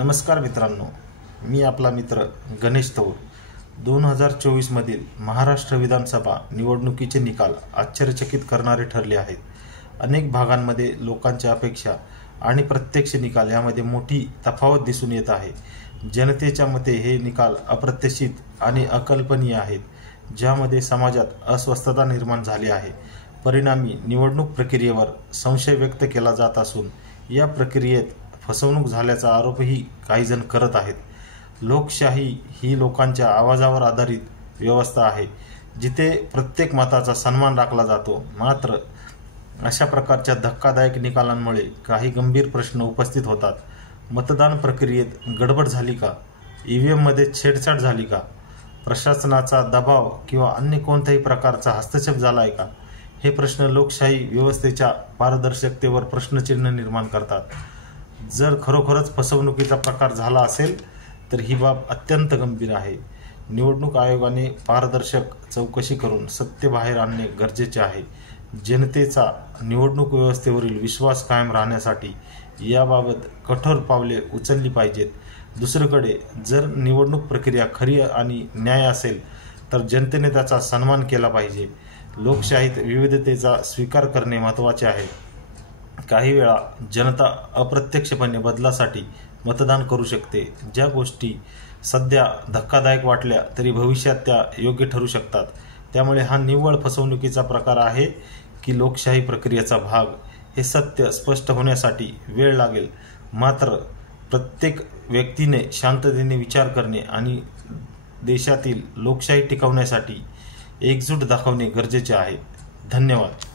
नमस्कार मित्रांनो, मी आपला मित्र गणेश तौर। 2024 मधील महाराष्ट्र विधानसभा निवडणुकीचे निकाल आश्चर्यचकित करणारे ठरले आहेत। अनेक भागांमध्ये लोकांच्या अपेक्षा आणि प्रत्यक्ष निकाल यामध्ये मोठी तफावत दिसून येत आहे। जनतेच्या मते हे निकाल अप्रत्याशित आणि अकल्पनीय आहेत, ज्यामध्ये समाजात अस्वस्थता निर्माण झाली आहे। परिणामी निवडणूक प्रक्रियेवर संशय व्यक्त केला जात असून या प्रक्रियेत फसवणूक झाल्याचा आरोपही काही जण करत आहेत। लोकशाही ही लोकांच्या आवाजावर आधारित व्यवस्था आहे, जिथे प्रत्येक मताचा सन्मान राखला जातो। मात्र अशा प्रकारच्या धक्कादायक निकालांमुळे काही गंभीर प्रश्न उपस्थित होतात। मतदान प्रक्रियेत गडबड झाली का? ईव्हीएम मध्ये छेडछाड झाली का? प्रशासनाचा दबाव किंवा अन्य कोणत्याही प्रकारचा हस्तक्षेप झाला आहे का? हे प्रश्न लोकशाही व्यवस्थेच्या पारदर्शकतेवर प्रश्नचिन्ह निर्माण करतात। जर खरोखरच फसवणुकीचा प्रकार झाला असेल तर ही बाब अत्यंत गंभीर आहे। निवडणूक आयोगाने पारदर्शक चौकशी करून सत्य बाहेर आणणे गरजेचे आहे। जनतेचा निवडणूक व्यवस्थेवरील विश्वास कायम राहण्यासाठी याबाबत कठोर पावले उचलली पाहिजेत। दुसरीकडे जर निवडणूक प्रक्रिया खरी आणि न्याय असेल तर जनतेने त्याचा सन्मान केला पाहिजे। लोकशाहीत विविधतेचा स्वीकार करणे महत्त्वाचे आहे। काही वेळा जनता अप्रत्यक्षपणे बदलासाठी मतदान करू शकते। ज्या गोष्टी सध्या धक्कादायक वाटल्या तरी भविष्यात त्या योग्य ठरू शकतात। त्यामुळे हा निव्वळ फसवणुकीचा प्रकार आहे की लोकशाही प्रक्रियेचा भाग? हे सत्य स्पष्ट होण्यासाठी वेळ लागेल। मात्र प्रत्येक व्यक्तीने शांततेने विचार करणे आणि देशातील लोकशाही टिकवण्यासाठी एकजूट दाखवणे गरजेचे आहे। धन्यवाद।